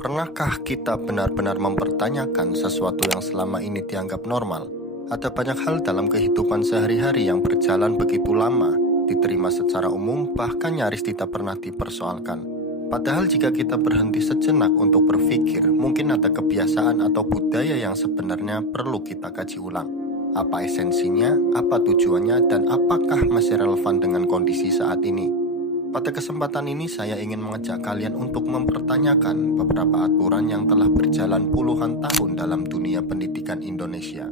Pernahkah kita benar-benar mempertanyakan sesuatu yang selama ini dianggap normal? Ada banyak hal dalam kehidupan sehari-hari yang berjalan begitu lama, diterima secara umum, bahkan nyaris tidak pernah dipersoalkan. Padahal jika kita berhenti sejenak untuk berpikir, mungkin ada kebiasaan atau budaya yang sebenarnya perlu kita kaji ulang. Apa esensinya, apa tujuannya, dan apakah masih relevan dengan kondisi saat ini? Pada kesempatan ini saya ingin mengajak kalian untuk mempertanyakan beberapa aturan yang telah berjalan puluhan tahun dalam dunia pendidikan Indonesia.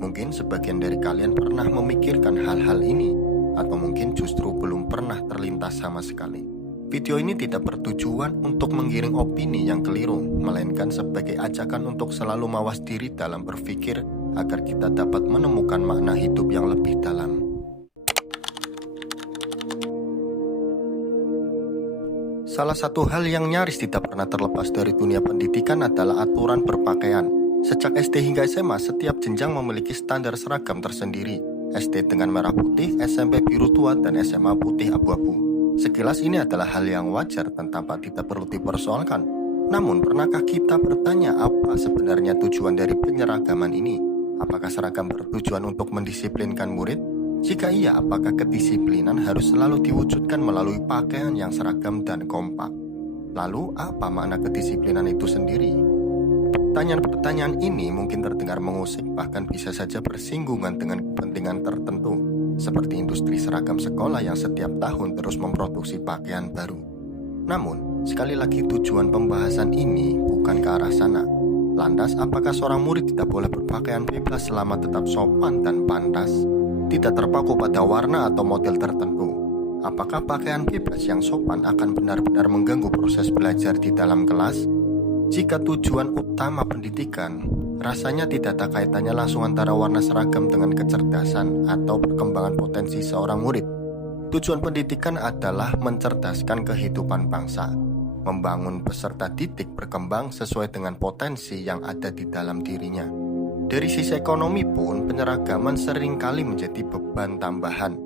Mungkin sebagian dari kalian pernah memikirkan hal-hal ini, atau mungkin justru belum pernah terlintas sama sekali. Video ini tidak bertujuan untuk menggiring opini yang keliru, melainkan sebagai ajakan untuk selalu mawas diri dalam berpikir agar kita dapat menemukan makna hidup yang lebih dalam. Salah satu hal yang nyaris tidak pernah terlepas dari dunia pendidikan adalah aturan berpakaian. Sejak SD hingga SMA, setiap jenjang memiliki standar seragam tersendiri. SD dengan merah putih, SMP biru tua, dan SMA putih abu-abu. Sekilas ini adalah hal yang wajar dan tanpa tidak perlu dipersoalkan. Namun, pernahkah kita bertanya apa sebenarnya tujuan dari penyeragaman ini? Apakah seragam bertujuan untuk mendisiplinkan murid? Jika iya, apakah kedisiplinan harus selalu diwujudkan melalui pakaian yang seragam dan kompak? Lalu, apa makna kedisiplinan itu sendiri? Pertanyaan-pertanyaan ini mungkin terdengar mengusik, bahkan bisa saja bersinggungan dengan kepentingan tertentu, seperti industri seragam sekolah yang setiap tahun terus memproduksi pakaian baru. Namun, sekali lagi tujuan pembahasan ini bukan ke arah sana. Lantas, apakah seorang murid tidak boleh berpakaian bebas selama tetap sopan dan pantas? Tidak terpaku pada warna atau model tertentu. Apakah pakaian bebas yang sopan akan benar-benar mengganggu proses belajar di dalam kelas? Jika tujuan utama pendidikan, rasanya tidak ada kaitannya langsung antara warna seragam dengan kecerdasan atau perkembangan potensi seorang murid. Tujuan pendidikan adalah mencerdaskan kehidupan bangsa, membangun peserta didik berkembang sesuai dengan potensi yang ada di dalam dirinya. Dari sisi ekonomi pun, penyeragaman seringkali menjadi beban tambahan.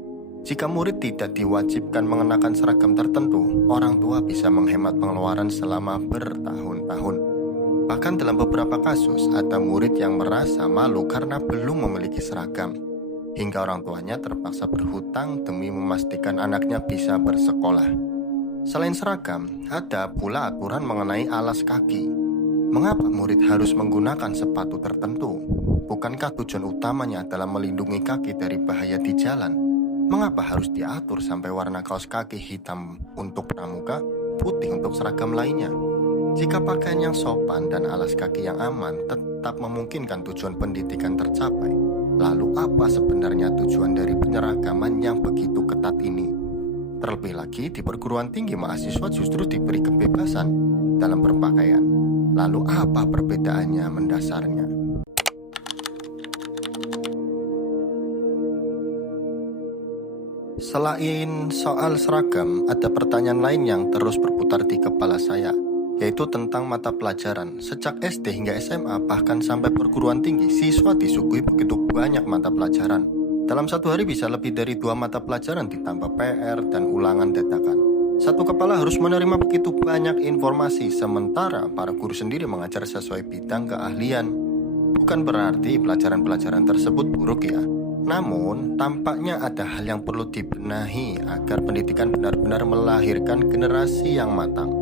Jika murid tidak diwajibkan mengenakan seragam tertentu, orang tua bisa menghemat pengeluaran selama bertahun-tahun. Bahkan dalam beberapa kasus, ada murid yang merasa malu karena belum memiliki seragam, hingga orang tuanya terpaksa berhutang demi memastikan anaknya bisa bersekolah. Selain seragam, ada pula aturan mengenai alas kaki. Mengapa murid harus menggunakan sepatu tertentu? Bukankah tujuan utamanya adalah melindungi kaki dari bahaya di jalan? Mengapa harus diatur sampai warna kaos kaki hitam untuk pramuka, putih untuk seragam lainnya? Jika pakaian yang sopan dan alas kaki yang aman tetap memungkinkan tujuan pendidikan tercapai, lalu apa sebenarnya tujuan dari penyeragaman yang begitu ketat ini? Terlebih lagi, di perguruan tinggi mahasiswa justru diberi kebebasan dalam berpakaian. Lalu apa perbedaannya mendasarnya? Selain soal seragam, ada pertanyaan lain yang terus berputar di kepala saya, yaitu tentang mata pelajaran. Sejak SD hingga SMA, bahkan sampai perguruan tinggi, siswa disuguhi begitu banyak mata pelajaran. Dalam satu hari bisa lebih dari 2 mata pelajaran ditambah PR dan ulangan dadakan. Satu kepala harus menerima begitu banyak informasi, sementara para guru sendiri mengajar sesuai bidang keahlian. Bukan berarti pelajaran-pelajaran tersebut buruk ya. Namun, tampaknya ada hal yang perlu dibenahi agar pendidikan benar-benar melahirkan generasi yang matang.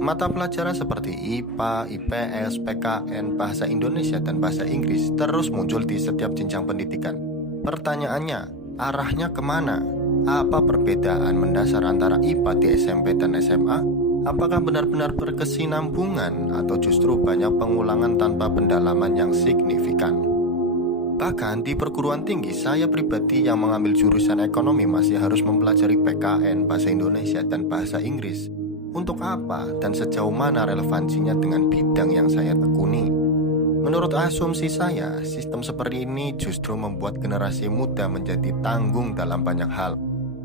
Mata pelajaran seperti IPA, IPS, PKN, Bahasa Indonesia, dan Bahasa Inggris terus muncul di setiap jenjang pendidikan. Pertanyaannya, arahnya kemana? Apa perbedaan mendasar antara IPA di SMP dan SMA? Apakah benar-benar berkesinambungan atau justru banyak pengulangan tanpa pendalaman yang signifikan? Bahkan di perguruan tinggi, saya pribadi yang mengambil jurusan ekonomi masih harus mempelajari PKN, Bahasa Indonesia, dan Bahasa Inggris. Untuk apa dan sejauh mana relevansinya dengan bidang yang saya tekuni? Menurut asumsi saya, sistem seperti ini justru membuat generasi muda menjadi tanggung dalam banyak hal,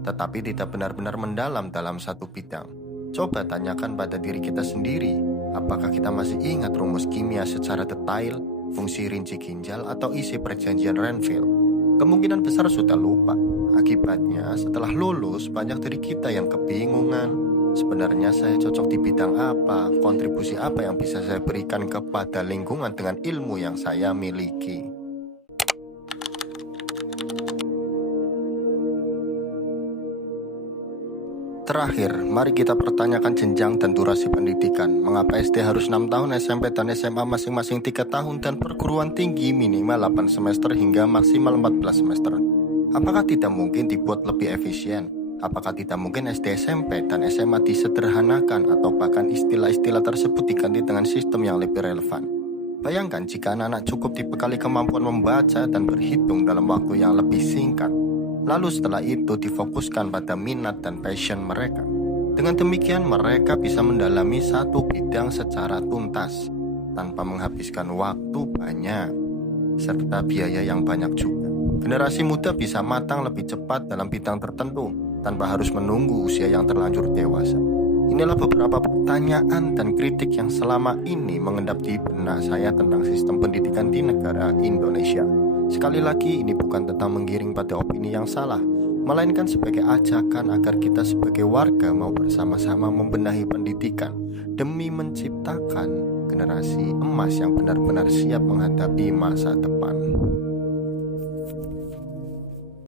tetapi tidak benar-benar mendalam dalam satu bidang. Coba tanyakan pada diri kita sendiri, apakah kita masih ingat rumus kimia secara detail, fungsi rinci ginjal, atau isi perjanjian Renville? Kemungkinan besar sudah lupa. Akibatnya, setelah lulus, banyak dari kita yang kebingungan, Sebenarnya saya cocok di bidang apa? Kontribusi apa yang bisa saya berikan kepada lingkungan dengan ilmu yang saya miliki? Terakhir, mari kita pertanyakan jenjang dan durasi pendidikan. Mengapa SD harus 6 tahun, SMP dan SMA masing-masing 3 tahun, dan perguruan tinggi minimal 8 semester hingga maksimal 14 semester? Apakah tidak mungkin dibuat lebih efisien? Apakah tidak mungkin SD, SMP, dan SMA disederhanakan atau bahkan istilah-istilah tersebut diganti dengan sistem yang lebih relevan? Bayangkan jika anak-anak cukup dibekali kemampuan membaca dan berhitung dalam waktu yang lebih singkat. Lalu setelah itu difokuskan pada minat dan passion mereka. Dengan demikian mereka bisa mendalami satu bidang secara tuntas tanpa menghabiskan waktu banyak serta biaya yang banyak juga. Generasi muda bisa matang lebih cepat dalam bidang tertentu tanpa harus menunggu usia yang terlanjur dewasa. Inilah beberapa pertanyaan dan kritik yang selama ini mengendap di benak saya tentang sistem pendidikan di negara Indonesia. Sekali lagi, ini bukan tentang menggiring pada opini yang salah, melainkan sebagai ajakan agar kita sebagai warga mau bersama-sama membenahi pendidikan demi menciptakan generasi emas yang benar-benar siap menghadapi masa depan.